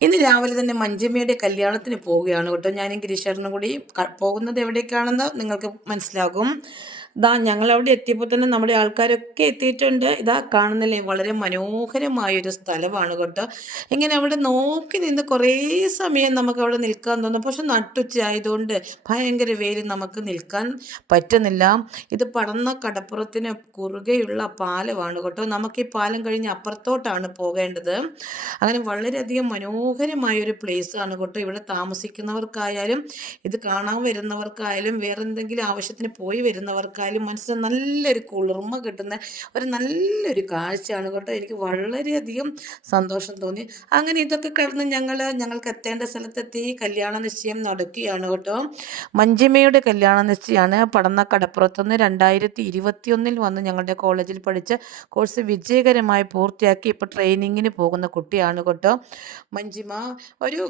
ഇന്ന് രാവിലെ തന്നെ മഞ്ജമ്മയുടെ കല്യാണത്തിന് പോവുകയാണ് കേട്ടോ. ഞാനും ഗിരീഷറിനും കൂടി പോകുന്നത് എവിടേക്കാണെന്ന് നിങ്ങൾക്ക് മനസ്സിലാകും. ഇതാ ഞങ്ങളവിടെ എത്തിയപ്പോൾ തന്നെ നമ്മുടെ ആൾക്കാരൊക്കെ എത്തിയിട്ടുണ്ട്. ഇതാ കാണുന്നില്ലേ? വളരെ മനോഹരമായൊരു സ്ഥലമാണ് കേട്ടോ. ഇങ്ങനെ അവിടെ നോക്കി നിന്ന് കുറേ സമയം നമുക്ക് അവിടെ നിൽക്കാൻ തോന്നും. പക്ഷെ നട്ടുച്ച ആയതുകൊണ്ട് ഭയങ്കര വെയിൽ നമുക്ക് നിൽക്കാൻ പറ്റുന്നില്ല. ഇത് പടന്ന കടപ്പുറത്തിന് കുറുകെയുള്ള പാലമാണ് കേട്ടോ. നമുക്ക് ഈ പാലം കഴിഞ്ഞ് അപ്പുറത്തോട്ടാണ് പോകേണ്ടത്. അങ്ങനെ വളരെയധികം മനോഹരമായൊരു ആണ് കേട്ടോ. ഇവിടെ താമസിക്കുന്നവർക്കായാലും ഇത് കാണാൻ വരുന്നവർക്കായാലും വേറെ എന്തെങ്കിലും ആവശ്യത്തിന് പോയി വരുന്നവർക്കായാലും മനസ്സിന് നല്ലൊരു കുളിർമ കിട്ടുന്ന ഒരു നല്ലൊരു കാഴ്ചയാണ് കേട്ടോ. എനിക്ക് വളരെയധികം സന്തോഷം തോന്നി. അങ്ങനെ ഇതൊക്കെ കിടന്ന് ഞങ്ങൾ ഞങ്ങൾക്ക് എത്തേണ്ട സ്ഥലത്തെത്തി കല്യാണ നിശ്ചയം നടക്കുകയാണ് കേട്ടോ. മഞ്ജിമയുടെ കല്യാണ നിശ്ചയമാണ് പടന്ന കടപ്പുറത്തുനിന്ന് രണ്ടായിരത്തി ഇരുപത്തി ഒന്നിൽ വന്ന് ഞങ്ങളുടെ കോളേജിൽ പഠിച്ച കോഴ്സ് വിജയകരമായി പൂർത്തിയാക്കി ഇപ്പോൾ ട്രെയിനിങ്ങിന് പോകുന്ന കുട്ടിയാണ് കേട്ടോ. മഞ്ജിമ ഒരു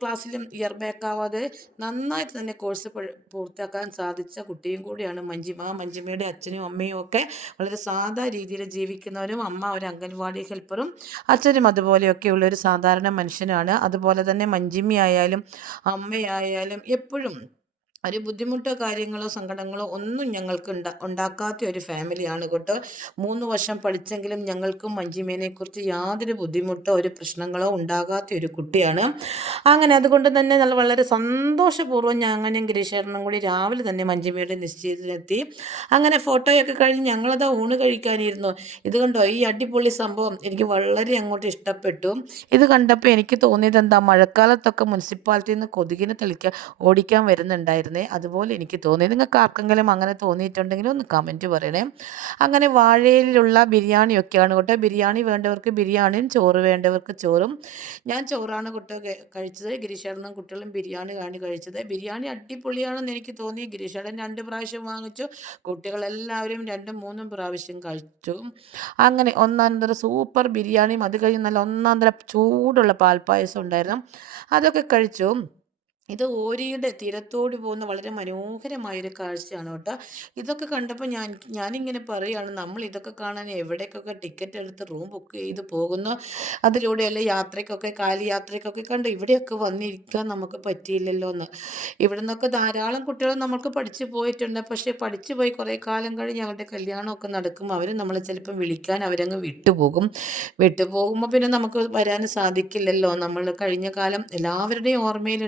ക്ലാസ്സിലും ഇയർ ബാക്ക് ആവാതെ നന്നായിട്ട് തന്നെ കോഴ്സ് പൂർത്തിയാക്കാൻ സാധിച്ച കുട്ടിയും കൂടിയാണ് മഞ്ജിമ. മഞ്ജിമയുടെ അച്ഛനും അമ്മയും ഒക്കെ വളരെ സാധാ രീതിയിൽ ജീവിക്കുന്നവരും അമ്മ ഒരു അംഗൻവാടി ഹെൽപ്പറും അച്ഛനും അതുപോലെയൊക്കെയുള്ള ഒരു സാധാരണ മനുഷ്യനാണ്. അതുപോലെ തന്നെ മഞ്ജിമ്മയായാലും അമ്മയായാലും എപ്പോഴും ഒരു ബുദ്ധിമുട്ടോ കാര്യങ്ങളോ സങ്കടങ്ങളോ ഒന്നും ഞങ്ങൾക്ക് ഉണ്ടാ ഉണ്ടാക്കാത്ത ഒരു ഫാമിലിയാണ് കേട്ടോ. മൂന്ന് വർഷം പഠിച്ചെങ്കിലും ഞങ്ങൾക്കും മഞ്ജിമേനെക്കുറിച്ച് യാതൊരു ബുദ്ധിമുട്ടോ ഒരു പ്രശ്നങ്ങളോ ഉണ്ടാകാത്ത ഒരു കുട്ടിയാണ്. അങ്ങനെ അതുകൊണ്ട് തന്നെ നല്ല വളരെ സന്തോഷപൂർവം ഞാനും ഗിരീഷേട്ടനും കൂടി രാവിലെ തന്നെ മഞ്ജിമയുടെ നിശ്ചയത്തിനെത്തി അങ്ങനെ ഫോട്ടോയൊക്കെ കഴിഞ്ഞ് ഞങ്ങളത് ഊണ് കഴിക്കാനിരുന്നു. ഇത് കണ്ടോ ഈ അടിപൊളി സംഭവം എനിക്ക് വളരെ അങ്ങോട്ട് ഇഷ്ടപ്പെട്ടു. ഇത് കണ്ടപ്പോൾ എനിക്ക് തോന്നിയത് എന്താ മഴക്കാലത്തൊക്കെ മുനിസിപ്പാലിറ്റിയിൽ നിന്ന് കൊതുകിനെ തെളിക്കാൻ ഓടിക്കാൻ വരുന്നുണ്ടായിരുന്നേ. അതുപോലെ എനിക്ക് തോന്നി. നിങ്ങൾക്ക് ആർക്കെങ്കിലും അങ്ങനെ തോന്നിയിട്ടുണ്ടെങ്കിൽ ഒന്ന് കമന്റ് പറയണേ. അങ്ങനെ വാഴയിലുള്ള ബിരിയാണിയൊക്കെയാണ് കേട്ടോ. ബിരിയാണി വേണ്ടവർക്ക് ബിരിയാണിയും ചോറ് വേണ്ടവർക്ക് ചോറും. ഞാൻ ചോറാണ് കുട്ടോ കഴിച്ചത്. ഗിരിശേടനും കുട്ടികളും ബിരിയാണിയാണ് കഴിച്ചത്. ബിരിയാണി അടിപൊളിയാണെന്ന് എനിക്ക് തോന്നി. ഗിരിശേടൻ രണ്ട് പ്രാവശ്യം വാങ്ങിച്ചു. കുട്ടികളെല്ലാവരും രണ്ടും മൂന്നും പ്രാവശ്യം കഴിച്ചു. അങ്ങനെ ഒന്നാം തരം സൂപ്പർ ബിരിയാണിയും അത് കഴിഞ്ഞ് നല്ല ഒന്നാം തരം ചൂടുള്ള പാൽപ്പായസം ഉണ്ടായിരുന്നു. അതൊക്കെ കഴിച്ചു. ഇത് ഓരിയുടെ തീരത്തോട് പോകുന്ന വളരെ മനോഹരമായൊരു കാഴ്ചയാണ് കേട്ടോ. ഇതൊക്കെ കണ്ടപ്പോൾ ഞാൻ ഞാനിങ്ങനെ പറയുകയാണ് നമ്മൾ ഇതൊക്കെ കാണാൻ എവിടേക്കൊക്കെ ടിക്കറ്റ് എടുത്ത് റൂം ബുക്ക് ചെയ്ത് പോകുന്നു? അതിലൂടെയല്ല യാത്രയ്ക്കൊക്കെ കാലി യാത്രയ്ക്കൊക്കെ കണ്ട് ഇവിടെയൊക്കെ വന്നിരിക്കാൻ നമുക്ക് പറ്റിയില്ലല്ലോ എന്ന്. ഇവിടെ നിന്നൊക്കെ ധാരാളം കുട്ടികൾ നമുക്ക് പഠിച്ചു പോയിട്ടുണ്ട്. പക്ഷേ പഠിച്ചു പോയി കുറേ കാലം കഴിഞ്ഞ് അവരുടെ കല്യാണമൊക്കെ നടക്കും. അവർ നമ്മളെ ചിലപ്പം വിളിക്കാൻ അവരങ്ങ് വിട്ടുപോകും. വിട്ടുപോകുമ്പോൾ പിന്നെ നമുക്ക് വരാൻ സാധിക്കില്ലല്ലോ. നമ്മൾ കഴിഞ്ഞ കാലം എല്ലാവരുടെയും ഓർമ്മയിൽ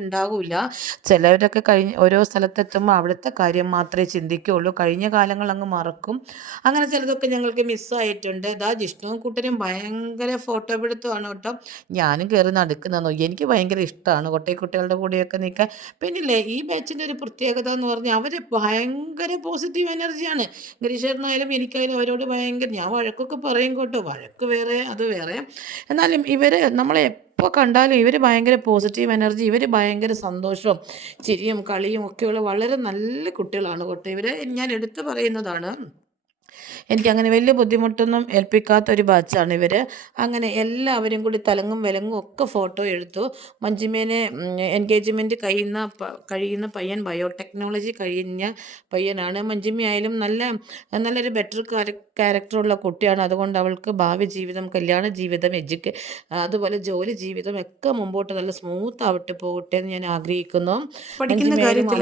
ഉണ്ടാകില്ല ചിലവരൊക്കെ കഴിഞ്ഞ് ഓരോ സ്ഥലത്തെത്തുമ്പോൾ അവിടുത്തെ കാര്യം മാത്രമേ ചിന്തിക്കുകയുള്ളൂ കഴിഞ്ഞ കാലങ്ങൾ അങ്ങ് മറക്കും. അങ്ങനെ ചിലതൊക്കെ ഞങ്ങൾക്ക് മിസ്സായിട്ടുണ്ട് ഇതാ ജിഷ്ണുവും കൂട്ടരും ഭയങ്കര ഫോട്ടോ പിടുത്തമാണ് കേട്ടോ. ഞാനും കയറി നടക്കുന്നതെന്നോ എനിക്ക് ഭയങ്കര ഇഷ്ടമാണ് കൊട്ടേ കുട്ടികളുടെ കൂടെയൊക്കെ നിൽക്കാൻ പിന്നില്ലേ ഈ ബാച്ചിന്റെ ഒരു പ്രത്യേകത എന്ന് പറഞ്ഞാൽ അവർ ഭയങ്കര പോസിറ്റീവ് എനർജിയാണ് ഗിരീഷേട്ടനായാലും എനിക്കായാലും അവരോട് ഭയങ്കര ഞാൻ വഴക്കൊക്കെ പറയും കേട്ടോ. വഴക്ക് വേറെ അത് വേറെ. എന്നാലും ഇവർ നമ്മളെ എപ്പോൾ കണ്ടാലും ഇവർ ഭയങ്കര പോസിറ്റീവ് എനർജി ഇവർ ഭയങ്കര സന്തോഷവും ചിരിയും കളിയും ഒക്കെയുള്ള വളരെ നല്ല കുട്ടികളാണ് കേട്ടോ ഇവരെ ഞാൻ എടുത്തു പറയുന്നതാണ് എനിക്കങ്ങനെ വലിയ ബുദ്ധിമുട്ടൊന്നും ഏൽപ്പിക്കാത്ത ഒരു ബാച്ചാണ് ഇവർ അങ്ങനെ എല്ലാവരും കൂടി തലങ്ങും വിലങ്ങും ഒക്കെ ഫോട്ടോ എടുത്തു. മഞ്ജിമേനെ എൻഗേജ്മെന്റ് കഴിയുന്ന കഴിയുന്ന പയ്യൻ ബയോടെക്നോളജി കഴിഞ്ഞ പയ്യനാണ്. മഞ്ജിമ ആയാലും നല്ല നല്ലൊരു ബെറ്റർ ക്യാരക്ടറുള്ള കുട്ടിയാണ്. അതുകൊണ്ട് അവൾക്ക് ഭാവി ജീവിതം കല്യാണ ജീവിതം എഡ്യൂക്കേ അതുപോലെ ജോലി ജീവിതം ഒക്കെ മുമ്പോട്ട് നല്ല സ്മൂത്ത് ആവട്ടെ പോകട്ടെ എന്ന് ഞാൻ ആഗ്രഹിക്കുന്നു. പഠിക്കുന്ന കാര്യത്തിൽ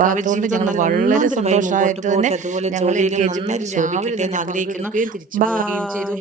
വളരെ മുമ്പോട്ട് തന്നെ. ഞങ്ങൾ ജോലിയിലും എൻഗേജ്മെന്റ് നന്നായി രാവിലെ തന്നെ ആഗ്രഹിക്കുന്നു. പങ്കെടുക്കുകയും തിരിച്ചു പോവുകയും ചെയ്തു